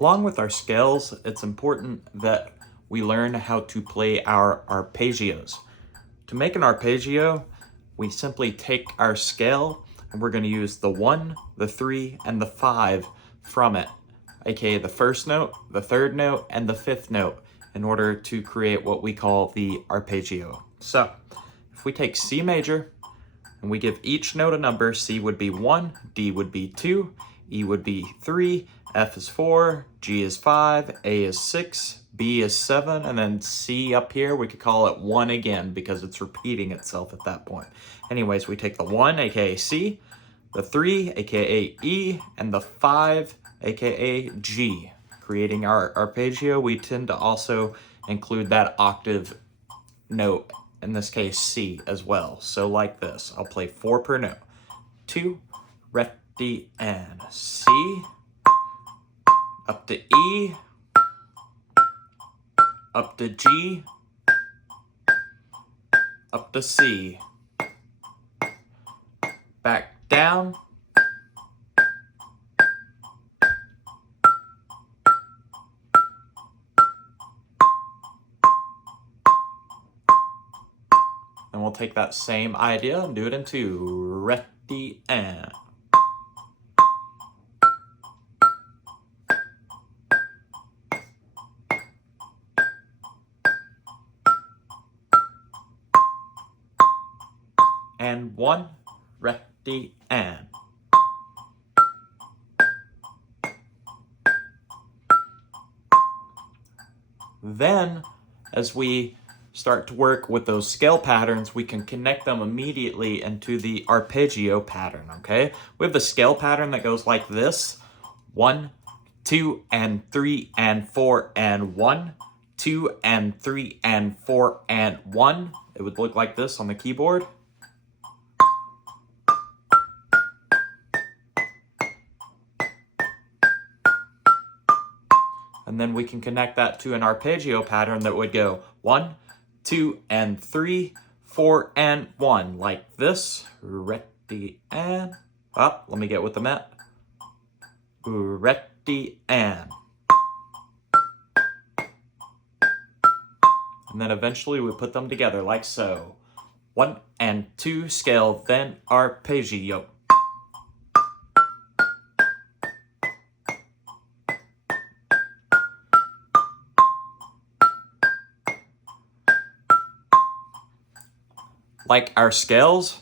Along with our scales, it's important that we learn how to play our arpeggios. To make an arpeggio, we simply take our scale and we're going to use the 1, the 3, and the 5 from it, aka the first note, the third note, and the fifth note, in order to create what we call the arpeggio. So, if we take C major, and we give each note a number, C would be 1, D would be 2, E would be 3, F is 4, G is 5, A is 6, B is 7, and then C up here, we could call it 1 again because it's repeating itself at that point. Anyways, we take the 1, aka C, the 3, aka E, and the 5, aka G. Creating our arpeggio, we tend to also include that octave note, in this case C, as well. So like this, I'll play 4 per note. 2, re, D, and C, up to E, up to G, up to C, back down, and we'll take that same idea and do it into re, D, and. And 1, ready, and. Then, as we start to work with those scale patterns, we can connect them immediately into the arpeggio pattern, okay? We have the scale pattern that goes like this: 1, 2, and 3, and 4, and 1, 2, and 3, and 4, and 1. It would look like this on the keyboard. And then we can connect that to an arpeggio pattern that would go 1, 2, and 3, 4, and 1, like this. Ready, and. Oh, let me get with the met. Ready, and. And then eventually we put them together like so. 1 and 2 scale, then arpeggio. Like our scales,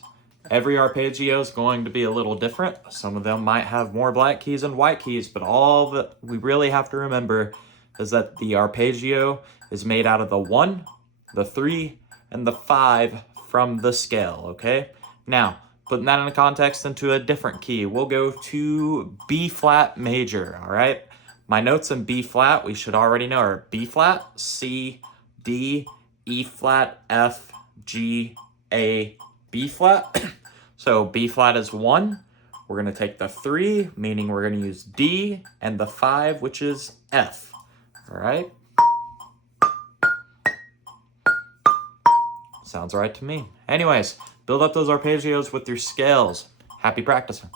every arpeggio is going to be a little different. Some of them might have more black keys and white keys, but all that we really have to remember is that the arpeggio is made out of the 1, the 3, and the 5 from the scale, okay? Now, putting that in a context into a different key, we'll go to B flat major, all right? My notes in B flat, we should already know, are B flat, C, D, E flat, F, G, A, B flat. So B flat is 1. We're going to take the 3, meaning we're going to use D, and the 5, which is F. All right? Sounds right to me. Anyways, build up those arpeggios with your scales. Happy practicing.